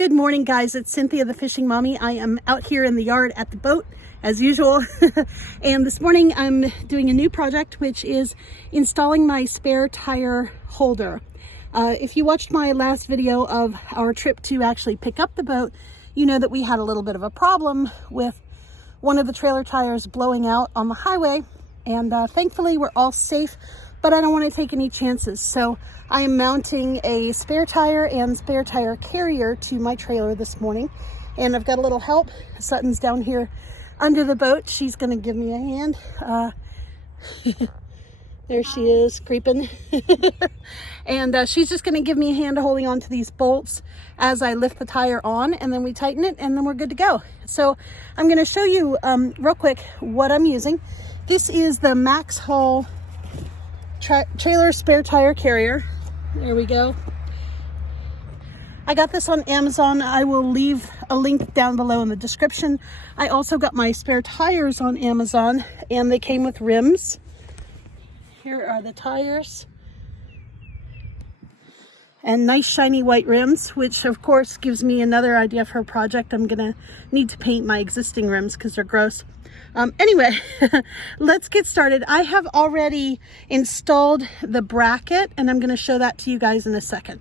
Good morning, guys. It's Cynthia, the fishing mommy. I am out here in the yard at the boat as usual. And this morning I'm doing a new project, which is installing my spare tire holder. If you watched my last video of our trip to actually pick up the boat, you know that we had a little bit of a problem with one of the trailer tires blowing out on the highway. And thankfully we're all safe, but I don't want to take any chances. So I am mounting a spare tire and spare tire carrier to my trailer this morning. And I've got a little help. Sutton's down here under the boat. She's going to give me a hand. There she is, creeping. And she's just going to give me a hand holding on to these bolts as I lift the tire on, and then we tighten it, and then we're good to go. So I'm going to show you real quick what I'm using. This is the Max Haul trailer spare tire carrier. There we go. I got this on Amazon. I will leave a link down below in the description. I also got my spare tires on Amazon, and they came with rims. Here are the tires. And nice shiny white rims, which of course gives me another idea for a project. I'm gonna need to paint my existing rims because they're gross. Anyway, let's get started. I have already installed the bracket, and I'm gonna show that to you guys in a second.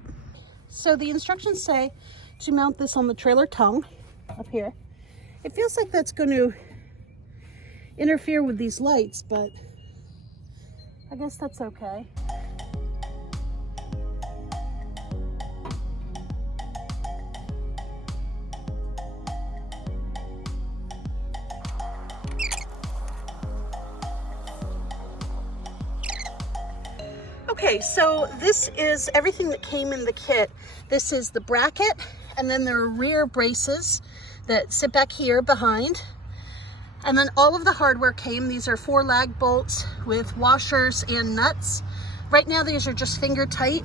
So the instructions say to mount this on the trailer tongue up here. It feels like that's going to interfere with these lights, but I guess that's okay. Okay, so this is everything that came in the kit. This is the bracket, and then there are rear braces that sit back here behind. And then all of the hardware came. These are 4 lag bolts with washers and nuts. Right now these are just finger tight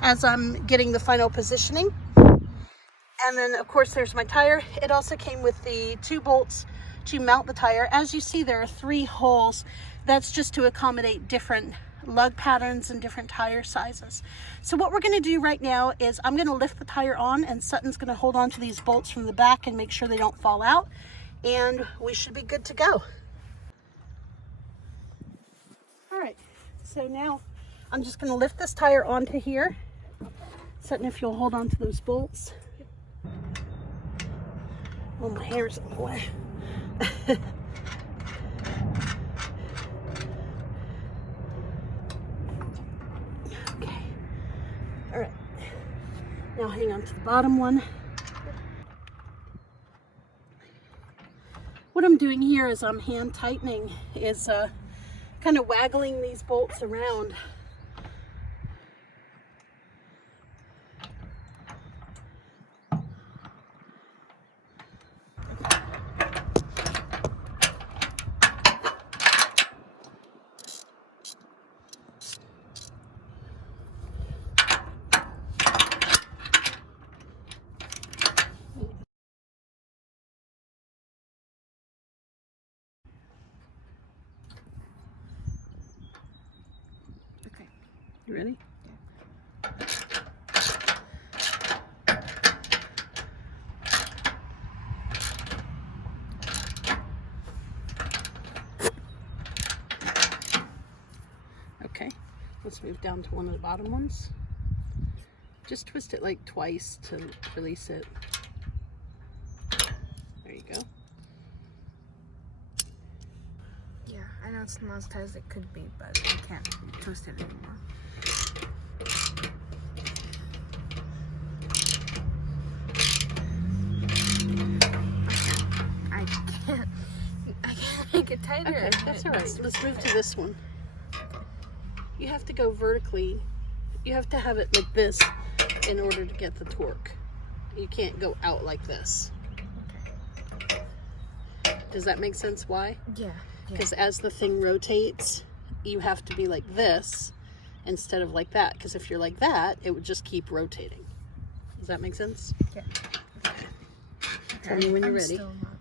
as I'm getting the final positioning. And then of course there's my tire. It also came with the 2 bolts to mount the tire. As you see, there are 3 holes. That's just to accommodate different lug patterns and different tire sizes. So what we're going to do right now is I'm going to lift the tire on, and Sutton's going to hold on to these bolts from the back and make sure they don't fall out, and we should be good to go. All right, so now I'm just going to lift this tire onto here. Sutton, if you'll hold on to those bolts. Oh, my hair's in the way. All right, now hang on to the bottom one. What I'm doing here is I'm hand tightening, is kind of waggling these bolts around. You ready? Okay, let's move down to one of the bottom ones. Just twist it like twice to release it. There you go. Yeah, I know it's not as tight as it could be, but I can't twist it anymore. I can't make it tighter. Okay, that's all right. Let's move to this one. You have to go vertically. You have to have it like this in order to get the torque. You can't go out like this. Okay. Does that make sense why? Yeah. Because as the thing rotates, you have to be like this instead of like that. Because if you're like that, it would just keep rotating. Does that make sense? Yeah. Okay. Tell me when you're ready. Still not.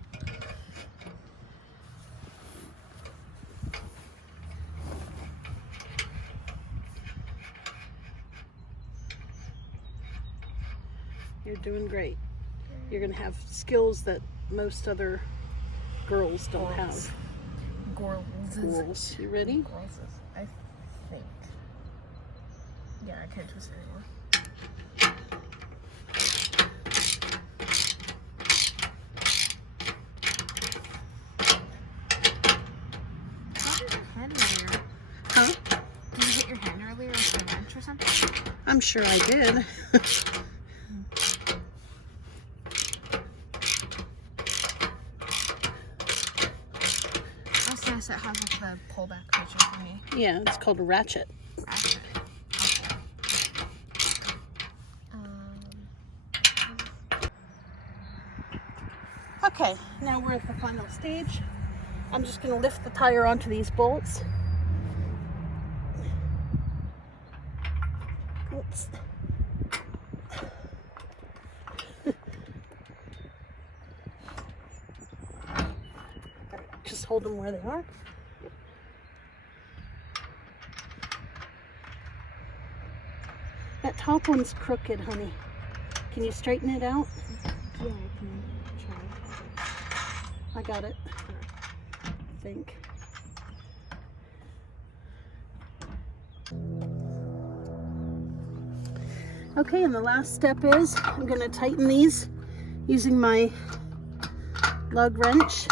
You're doing great. You're gonna have skills that most other girls don't have. Girls. You ready? Girls, I think. Yeah, I can't twist it anymore. How did your hand earlier? Huh? Did you hit your hand earlier with a wrench or something? I'm sure I did. It has like the pullback feature for me. Yeah, it's called a ratchet. Ratchet. Okay, now we're at the final stage. I'm just going to lift the tire onto these bolts. Oops. Just hold them where they are. That top one's crooked, honey. Can you straighten it out? Yeah, I can try. I got it. I think. Okay, and the last step is I'm going to tighten these using my lug wrench.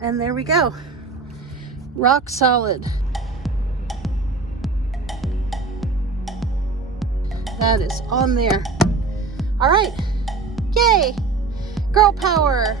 And there we go. Rock solid. That is on there. All right. Yay! Girl power.